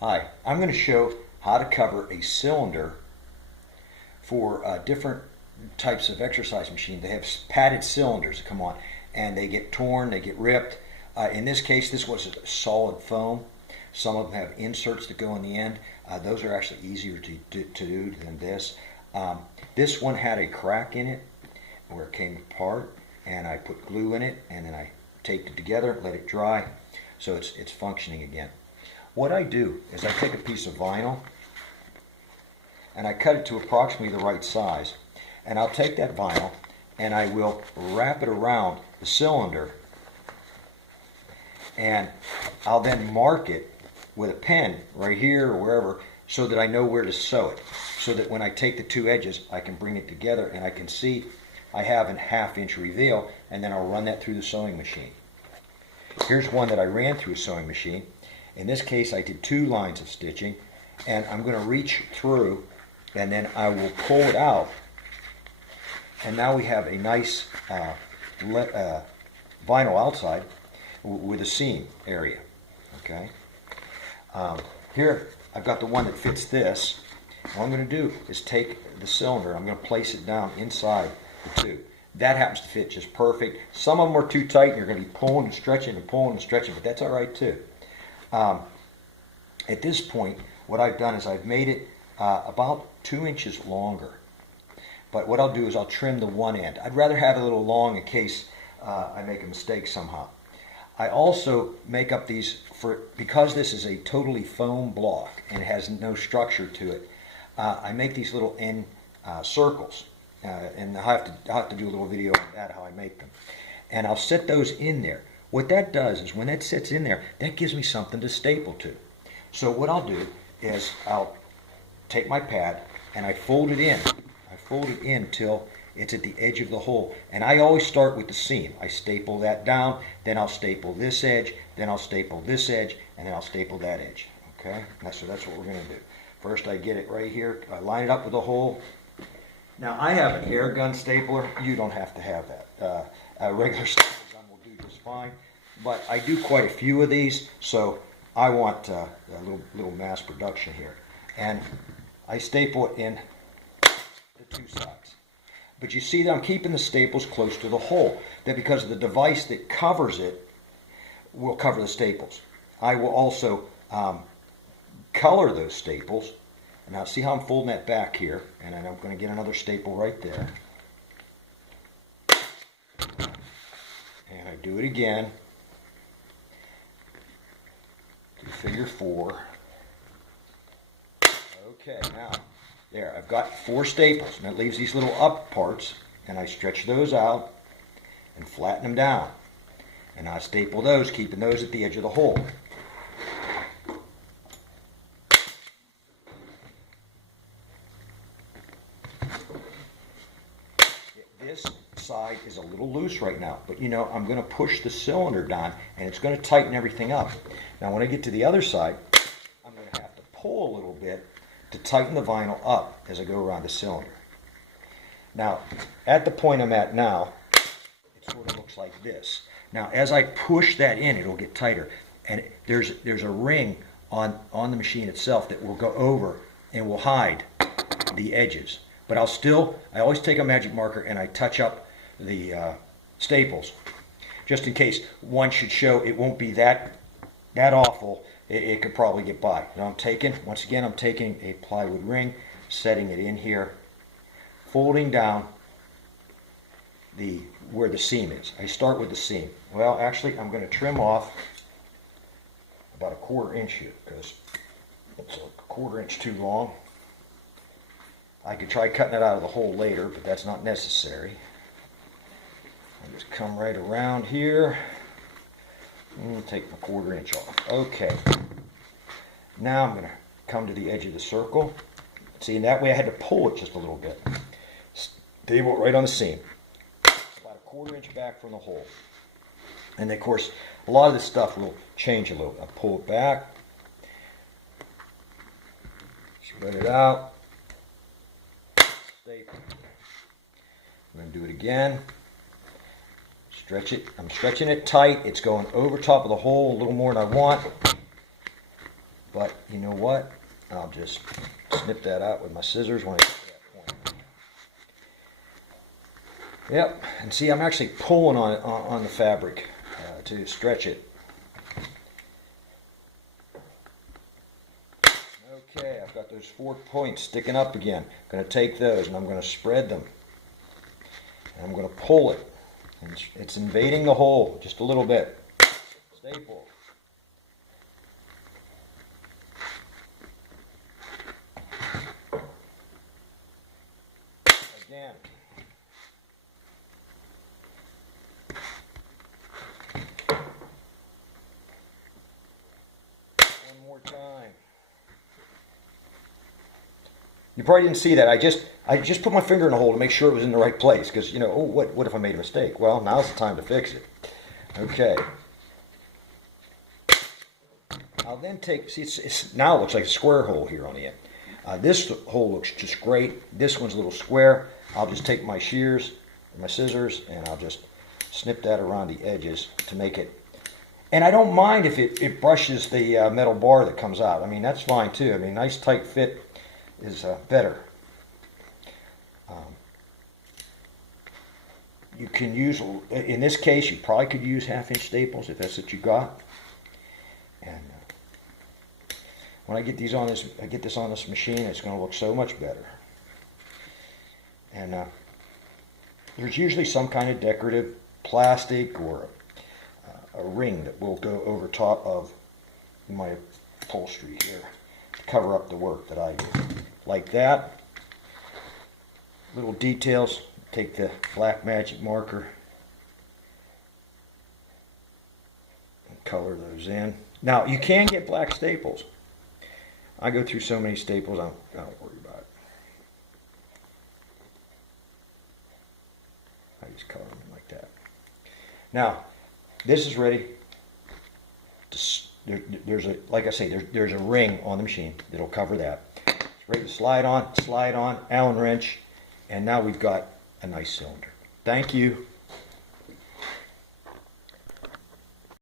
Hi, I'm going to show how to cover a cylinder for different types of exercise machine. They have padded cylinders that come on and they get torn, they get ripped. In this case, this was a solid foam. Some of them have inserts that go in the end. Those are actually easier to do than this. This one had a crack in it where it came apart, and I put glue in it, and then I taped it together, let it dry, so it's functioning again. What I do is I take a piece of vinyl and I cut it to approximately the right size, and I'll take that vinyl and I will wrap it around the cylinder, and I'll then mark it with a pen right here or wherever so that I know where to sew it, so that when I take the two edges I can bring it together and I can see I have a half-inch reveal, and then I'll run that through the sewing machine. Here's one that I ran through a sewing machine. In this case I did 2 lines of stitching, and I'm going to reach through and then I will pull it out, and now we have a nice vinyl outside with a seam area. Okay. Here I've got the one that fits this. What I'm going to do is take the cylinder, I'm going to place it down inside the tube. That happens to fit just perfect. Some of them are too tight and you're going to be pulling and stretching and pulling and stretching, but that's all right too. At this point, what I've done is I've made it about 2 inches longer. But what I'll do is I'll trim the one end. I'd rather have it a little long in case I make a mistake somehow. I also make up these, because this is a totally foam block and it has no structure to it, I make these little end circles. And I'll have to do a little video on that, how I make them. And I'll set those in there. What that does is when that sits in there, that gives me something to staple to. So what I'll do is I'll take my pad and I fold it in. I fold it in till it's at the edge of the hole. And I always start with the seam. I staple that down, then I'll staple this edge, then I'll staple this edge, and then I'll staple that edge. Okay? So that's what we're going to do. First I get it right here. I line it up with the hole. Now I have an air gun stapler. You don't have to have that. A regular staple gun will do just fine. But I do quite a few of these, so I want a little mass production here. And I staple it in the 2 sides. But you see that I'm keeping the staples close to the hole. That because of the device that covers it will cover the staples. I will also color those staples. Now see how I'm folding that back here, and I'm going to get another staple right there. And I do it again. Do figure 4. Okay, now there, I've got 4 staples, and that leaves these little up parts, and I stretch those out and flatten them down. And I staple those, keeping those at the edge of the hole. This side is a little loose right now, but you know, I'm going to push the cylinder down and it's going to tighten everything up. Now when I get to the other side, I'm going to have to pull a little bit to tighten the vinyl up as I go around the cylinder. Now, at the point I'm at now, it sort of looks like this. Now as I push that in, it'll get tighter. And there's a ring on the machine itself that will go over and will hide the edges. But I always take a magic marker and I touch up the staples, just in case one should show. It won't be that awful. It could probably get by. Now I'm taking a plywood ring, setting it in here, folding down where the seam is. I start with the seam. Well, actually, I'm going to trim off about a 1/4 inch here because it's a 1/4 inch too long. I could try cutting it out of the hole later, but that's not necessary. I just come right around here and take my 1/4 inch off. Okay. Now I'm going to come to the edge of the circle. See, and that way I had to pull it just a little bit. Staple it right on the seam. About a 1/4 inch back from the hole. And of course, a lot of this stuff will change a little. I pull it back. Spread it out. I'm going to do it again. Stretch it. I'm stretching it tight. It's going over top of the hole a little more than I want. But you know what? I'll just snip that out with my scissors when I get to that point. Yep, and see, I'm actually pulling on the fabric to stretch it. Okay, I've got those 4 points sticking up again. I'm going to take those and I'm going to spread them. And I'm going to pull it. And it's invading the hole just a little bit. Staple. Again. One more time. You probably didn't see that. I just put my finger in the hole to make sure it was in the right place. Because, you know, oh, what if I made a mistake? Well, now's the time to fix it. Okay. I'll then take, see, now it looks like a square hole here on the end. This hole looks just great. This one's a little square. I'll just take my shears, my scissors, and I'll just snip that around the edges to make it. And I don't mind if it brushes the metal bar that comes out. I mean, that's fine too. I mean, nice tight fit is better. You can use, in this case, you probably could use 1/2-inch staples if that's what you got. And when I get these on this, I get this on this machine, it's going to look so much better. And there's usually some kind of decorative plastic or a ring that will go over top of my upholstery here to cover up the work that I do. Like that. Little details. Take the black magic marker and color those in. Now, you can get black staples. I go through so many staples, I don't worry about it. I just color them like that. Now, this is ready. There's a, like I say, there's a ring on the machine that'll cover that. It's ready to slide on, Allen wrench, and now we've got a nice cylinder. Thank you.